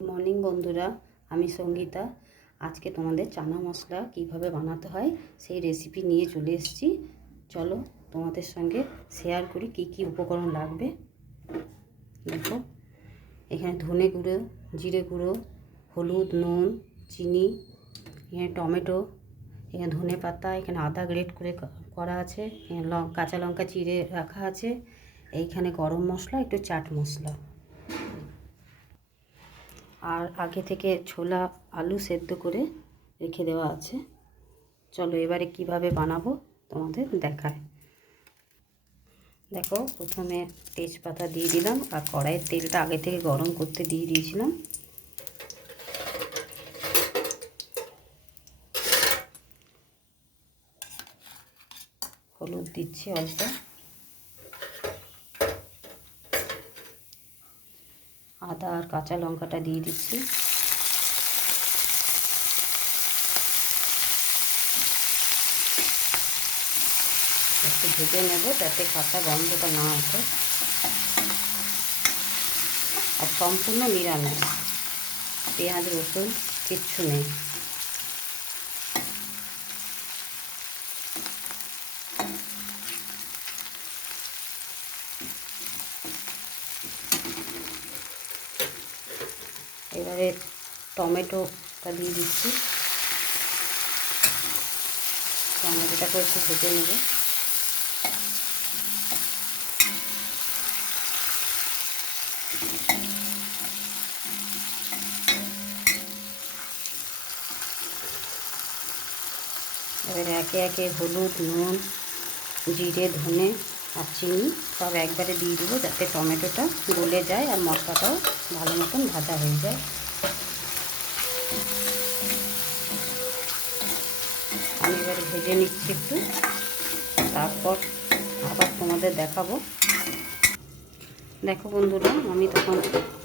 Morning বন্ধুরা, আমি সঙ্গীতা। আজকে তোমাদের চানা মশলা কীভাবে বানাতে হয় সেই রেসিপি নিয়ে চলে এসেছি। চলো তোমাদের সঙ্গে শেয়ার করি কি কি উপকরণ লাগবে। দেখো, এখানে ধনে গুঁড়ো, জিরে গুঁড়ো, হলুদ, নুন, চিনি, এখানে টমেটো, এখানে ধনে পাতা, এখানে আদা গ্রেট করে করা আছে, এখানে কাঁচা লঙ্কা চিড়ে রাখা আছে। এইখানে গরম মশলা, একটু চাট মশলা। আর আগে থেকে ছোলা, আলু সেদ্ধ করে রেখে দেওয়া আছে। চলো এবারে কীভাবে বানাবো তোমাদের দেখায়। দেখো, প্রথমে তেজপাতা দিয়ে দিলাম আর কড়াইয়ের তেলটা আগে থেকে গরম করতে দিয়ে দিয়েছিলাম। হলুদ দিচ্ছি অল্প। আদা আর কাঁচা লঙ্কাটা দিয়ে দিচ্ছি। একটু ভেজে নেব যাতে কাঁচা গন্ধটা না ওঠে। আর সম্পূর্ণ নিরামিষ। পেঁয়াজ, রসুন, কিচ্ছু নেই। এবারে টমেটোটা দিয়ে দিচ্ছি। টমেটোটাকে একটু ভেজে নেব। এবারে একে একে হলুদ, নুন, জিরে, ধনে আর চিনি সব একবারে দিয়ে দেবো যাতে টমেটোটা গলে যায় আর মশলাটাও ভালো মতন ভাজা হয়ে যায়। আমি এবারে ভেজে নিচ্ছি একটু, তারপর আবার তোমাদের দেখাবো। দেখো বন্ধুরা, আমি তখন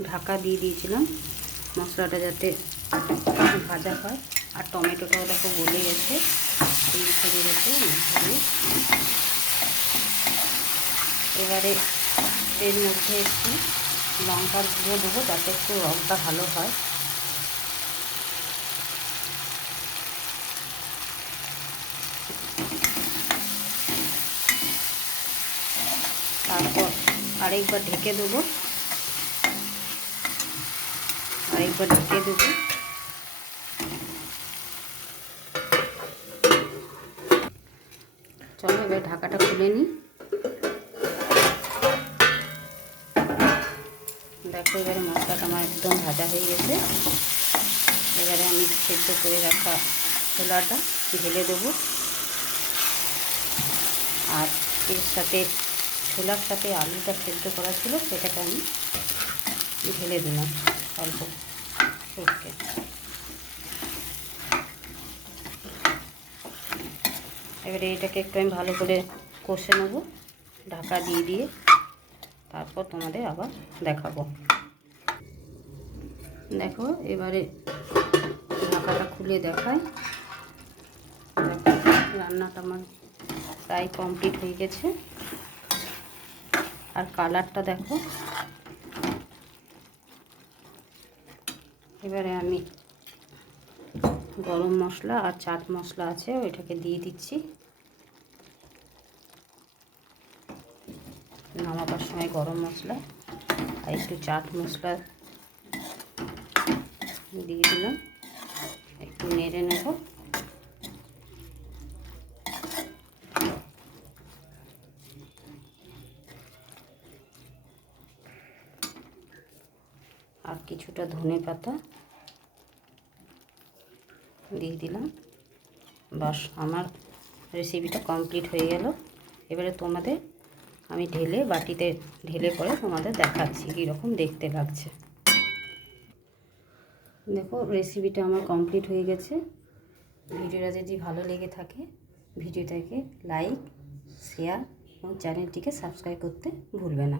ঢাকা দিয়ে দিয়েছিলাম মশলাটা যাতে ভাজা হয়, আর টমেটোটাও দেখো গলে গেছে গেছে এবারে এর মধ্যে একটু লঙ্কার গুঁড়ো দেবো যাতে একটু রঙটা ভালো হয়। তারপর আরেকবার ঢেকে দেবো। আরেকবার ঢেকে দেবো। চলো এবার ঢাকাটা খুলে নিই। দেখো এবারে মশলাটা আমার একদম ভাজা হয়ে গেছে। এবারে আমি সেদ্ধ করে রাখা ছোলাটা ঢেলে দেবো। আর এর সাথে ছোলার সাথে আলুটা সেদ্ধ করা ছিল, সেটাকে আমি ঢেলে দিলাম অল্প। সরষে এবারে এটাকে একটু আমি ভালো করে কষে নেব, ঢাকা দিয়ে দিয়ে। তারপর তোমাদের আবার দেখাবো। দেখো, এবারে ঢাকাটা খুলে দেখায় দেখো, রান্নাটা আমার প্রায় কমপ্লিট হয়ে গেছে। আর কালারটা দেখো। এবারে আমি গরম মশলা আর চাট মশলা আছে, ওইটাকে দিয়ে দিচ্ছি। নামাবার সময় গরম মশলা আর একটু চাট মশলা দিয়ে দিলাম। একটু নেড়ে নেব। আর কিছুটা ধনে পাতা দিয়ে দিলাম। বাস, আমার রেসিপিটা কমপ্লিট হয়ে গেল। এবারে তোমাদের আমি ঢেলে বাটিতে ঢেলে পরে তোমাদের দেখাচ্ছি কীরকম দেখতে লাগছে। দেখো রেসিপিটা আমার কমপ্লিট হয়ে গেছে। ভিডিওটা যদি ভালো লেগে থাকে, ভিডিওটাকে লাইক শেয়ার এবং চ্যানেলটিকে সাবস্ক্রাইব করতে ভুলবে না।